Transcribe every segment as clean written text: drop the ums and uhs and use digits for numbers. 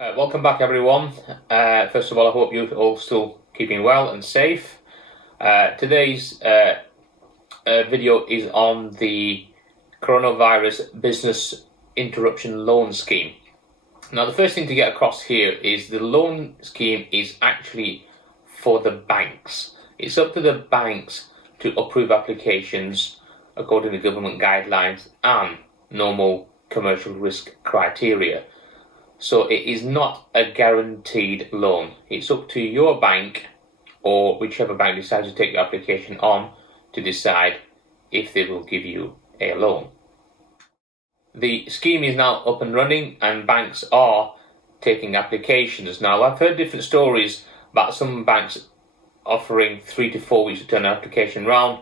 Welcome back, everyone. First of all, I hope you're all still keeping well and safe. Today's video is on the coronavirus business interruption loan scheme. Now, the first thing to get across here is the loan scheme is actually for the banks. It's up to the banks to approve applications according to government guidelines and normal commercial risk criteria. So it is not a guaranteed loan. It's up to your bank or whichever bank decides to take your application on to decide if they will give you a loan. The scheme is now up and running and banks are taking applications. Now, I've heard different stories about some banks offering 3 to 4 weeks to turn an application around.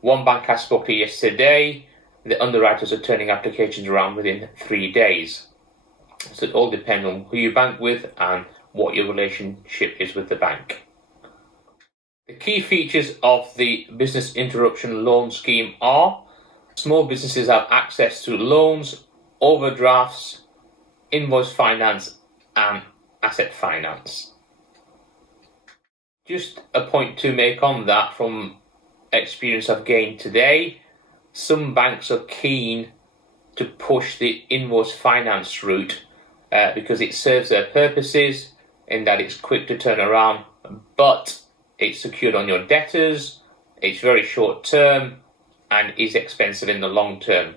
One bank I spoke to yesterday, the underwriters are turning applications around within 3 days. So it all depends on who you bank with and what your relationship is with the bank. The key features of the business interruption loan scheme are: small businesses have access to loans, overdrafts, invoice finance and asset finance. Just a point to make on that from experience I've gained today, some banks are keen to push the invoice finance route because it serves their purposes in that it's quick to turn around, but it's secured on your debtors, it's very short term and is expensive in the long term.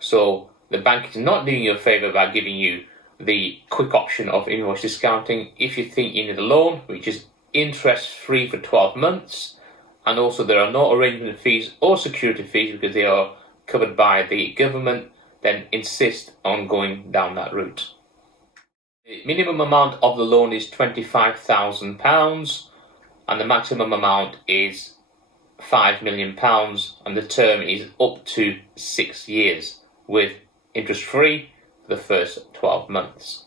So the bank is not doing you a favour by giving you the quick option of invoice discounting if you think you need a loan, which is interest free for 12 months, and also there are no arrangement fees or security fees because they are covered by the government. Then insist on going down that route. The minimum amount of the loan is £25,000 and the maximum amount is £5 million, and the term is up to 6 years with interest free for the first 12 months.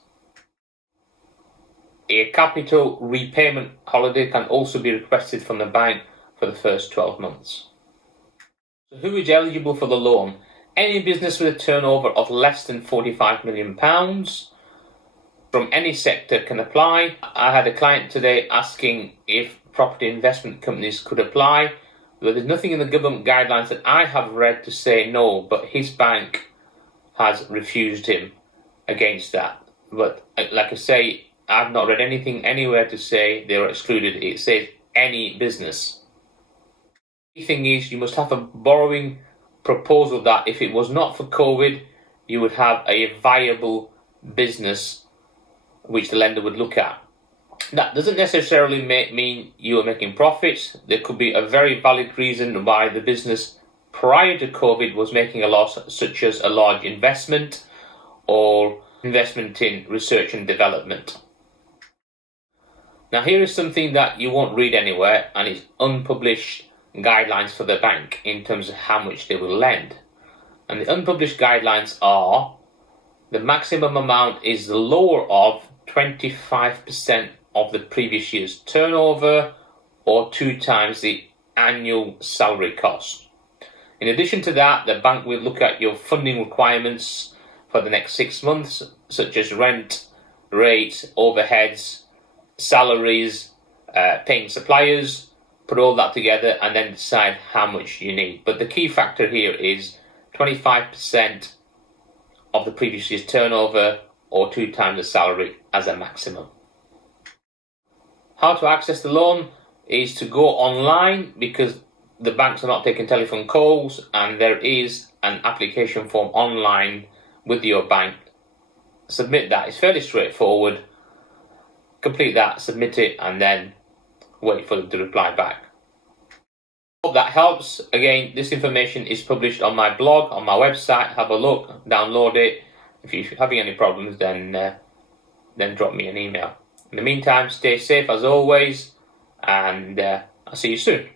A capital repayment holiday can also be requested from the bank for the first 12 months. So who is eligible for the loan? Any business with a turnover of less than £45 million from any sector can apply. I had a client today asking if property investment companies could apply. Well, there's nothing in the government guidelines that I have read to say no, but his bank has refused him against that. But like I say, I've not read anything anywhere to say they were excluded. It says any business. The thing is, you must have a borrowing proposal that if it was not for COVID, you would have a viable business which the lender would look at. That doesn't necessarily mean you are making profits. There could be a very valid reason why the business prior to COVID was making a loss, such as a large investment or investment in research and development. Now, here is something that you won't read anywhere, and it's unpublished guidelines for the bank in terms of how much they will lend. And the unpublished guidelines are: the maximum amount is the lower of 25% of the previous year's turnover or 2 times the annual salary cost. In addition to that, the bank will look at your funding requirements for the next 6 months, such as rent, rates, overheads, salaries, paying suppliers, put all that together and then decide how much you need. But the key factor here is 25% of the previous year's turnover or 2 times the salary as a maximum. How to access the loan is to go online, because the banks are not taking telephone calls, and there is an application form online with your bank. Submit that. It's fairly straightforward. Complete that, submit it, and then wait for them to reply back. Hope that helps. Again, this information is published on my blog, on my website. Have a look, download it. If you're having any problems, then drop me an email. In the meantime, stay safe as always, and I'll see you soon.